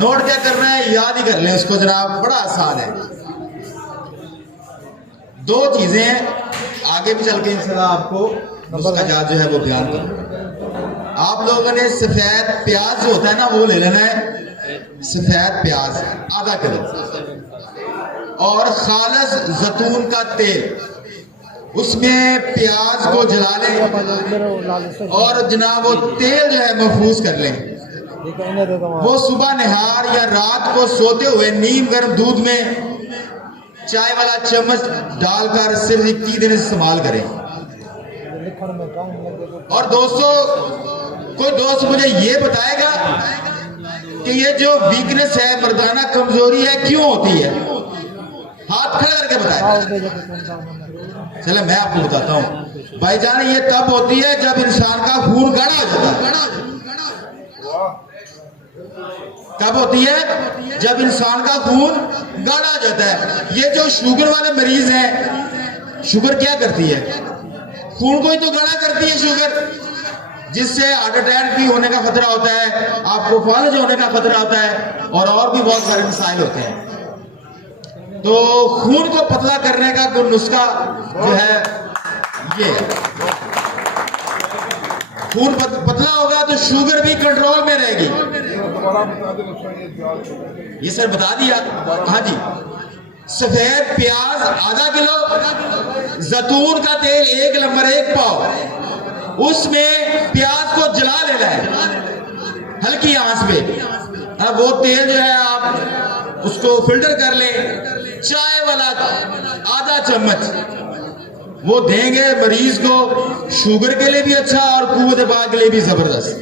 Note क्या करना है, याद ही कर लें उसको जनाब, बड़ा आसान है। दो चीजें हैं, आगे भी चल के इंशाल्लाह आपको उसका जात जो है वो बयान करूं। आप लोगों ने सफेद प्याज जो होता है ना वो ले लेना है, सफेद प्याज आधा किलो, और खालस जैतून का तेल, उसमें प्याज को जला लें और जनाब वो तेल जो है महफूज कर लें। वो सुबह निहार या रात को सोते हुए नीम गर्म दूध में चाय वाला चम्मच डालकर सिर्फ 21 दिन इस्तेमाल करें। और दोस्तों, कोई दोस्त मुझे ये बताएगा कि ये जो वीकनेस है, मर्दाना कमजोरी है, क्यों होती है? हाथ खड़ा करके बताए। चले मैं आपको बताता हूँ भाईजान, ये तब होती है जब इंसान का खून गाढ़ा हो जाता है। कब होती है? जब इंसान का खून गाढ़ा हो जाता है। ये जो शुगर वाले मरीज हैं, शुगर क्या करती है? खून को ही तो गाढ़ा करती है शुगर, जिससे हार्ट अटैक भी होने का खतरा होता है, आपको फालज होने का खतरा होता है, और भी बहुत सारे मसाइल होते हैं। तो खून को पतला करने का कोई नुस्खा जो है ये है। खून पतला होगा तो शुगर भी कंट्रोल में रहेगी। ये सर बता दिया। हाँ जी, सफेद प्याज आधा किलो, जैतून का तेल 1 नंबर 1 पाव, उसमें प्याज को जला लेना है हल्की आंच पे। अब वो तेल जो है आप उसको फिल्टर कर लें, चाय वाला आधा चम्मच वो देंगे मरीज को, शुगर के लिए भी अच्छा और कुव्वत बात के लिए भी जबरदस्त।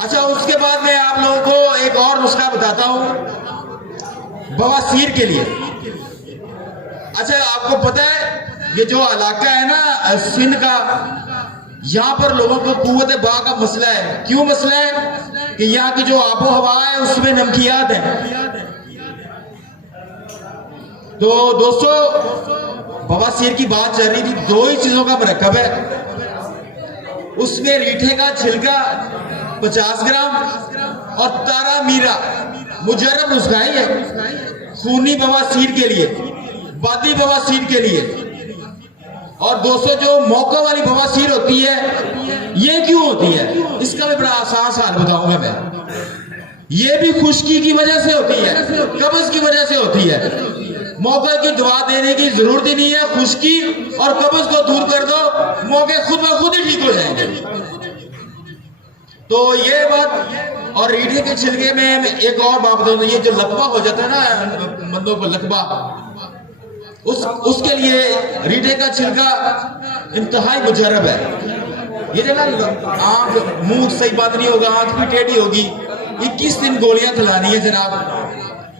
अच्छा, उसके बाद मैं आप लोगों को एक और नुस्खा बताता हूं बवासीर के लिए। अच्छा, आपको पता है ये जो इलाका है ना सिंध का, यहां पर लोगों को कुव्वत बा का मसला है। क्यों मसला है? कि यहाँ की जो आबो हवा है उसमें नमकियात है। तो दोस्तों, बवासीर की बात चल रही थी, 2 ही चीजों का मरकब है। उसमें रीठे का छिलका 50 ग्राम और तारा मीरा, मुजर्रब नुस्खा है, खूनी बवासीर के लिए, बादी बवासीर के लिए। और दोस्तों, जो मौका वाली बवासीर होती है, ये क्यों होती है? इसका भी बड़ा आसान सा हल बताऊंगा मैं। ये भी खुश्की की वजह से होती है, कब्ज की वजह से होती है। मौके की दवा देने की जरूरत ही नहीं है, खुश्की और कब्ज को दूर कर दो, मौके खुद ब खुद ही ठीक हो जाएंगे। तो ये बात। और रीढ़े के छिलके में एक और बात बताऊं, ये जो लकवा हो जाता है ना मर्दों को, लकवा, उसके लिए रीढ़े का छिलका इंतहाई मुजर्रब है। ये जगह आंख मुंह सही बात नहीं होगा, आंख भी टेढ़ी होगी, 21 दिन गोलियां खिलानी है जनाब।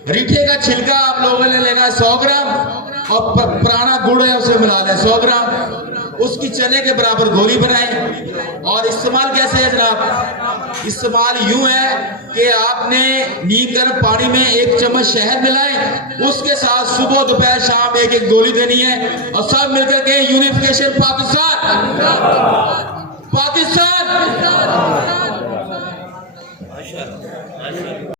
रीठे का छिलका आप लोगों ने लेना है 100 ग्राम, और पुराना गुड़ है उसे मिला लें 100 ग्राम, उसकी चने के बराबर गोली बनाएं। और इस्तेमाल कैसे है जनाब? इस्तेमाल यूं है कि आपने नीम गर्म पानी में 1 चम्मच शहद मिलाएं, उसके साथ सुबह दोपहर शाम 1-1 गोली देनी है, और सब मिलकर के यूनिफिकेशन पाकिस्तान।